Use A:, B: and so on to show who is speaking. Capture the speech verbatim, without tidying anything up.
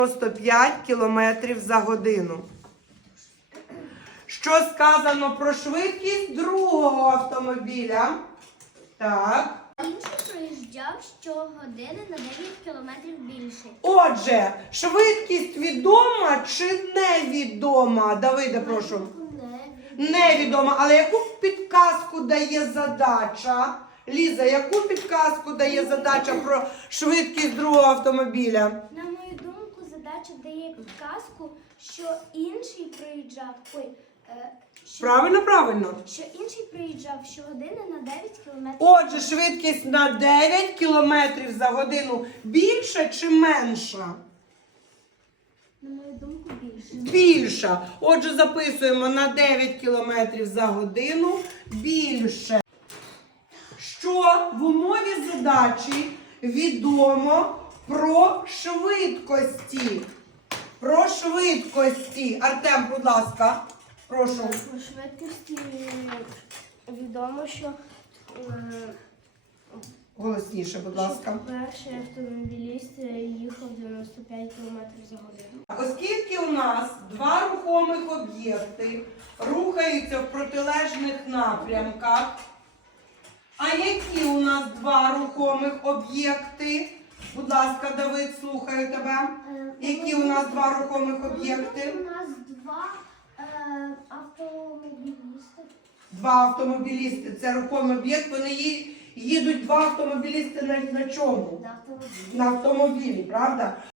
A: дев'яносто п'ять кілометрів за годину. Що сказано про швидкість другого автомобіля? Так.
B: Інший проїжджав щогодини на дев'ять кілометрів більше.
A: Отже, швидкість відома чи невідома? Давиде, прошу. Невідома. Але яку підказку дає задача? Ліза, яку підказку дає задача про швидкість другого автомобіля?
B: На мою думку, задача дає підказку, що інший проїжджав, ой, е, що,
A: Правильно, правильно.
B: що інший проїжджав щогодини на дев'ять кілометрів.
A: Отже, швидкість на дев'ять кілометрів за годину більша чи менша?
B: На мою думку, більше.
A: Більша. Отже, записуємо на дев'ять кілометрів за годину більше. Що в умові задачі відомо про швидкості? Про швидкості. Артем, будь ласка, прошу.
B: По швидкості відомо, що,
A: Голосніше, будь ласка.
B: перший автомобіліст їхав дев'яносто п'ять кілометрів за годину.
A: Оскільки у нас два рухомих об'єкти рухаються в протилежних напрямках, а які у нас два рухомих об'єкти? Будь ласка, Давид, слухаю тебе. Які у нас два рухомих об'єкти?
B: У нас два е, автомобілісти.
A: Два автомобілісти. Це рухомий об'єкт. Вони ї- їдуть два автомобілісти на, на чому?
B: На автомобілі.
A: На автомобілі, правда?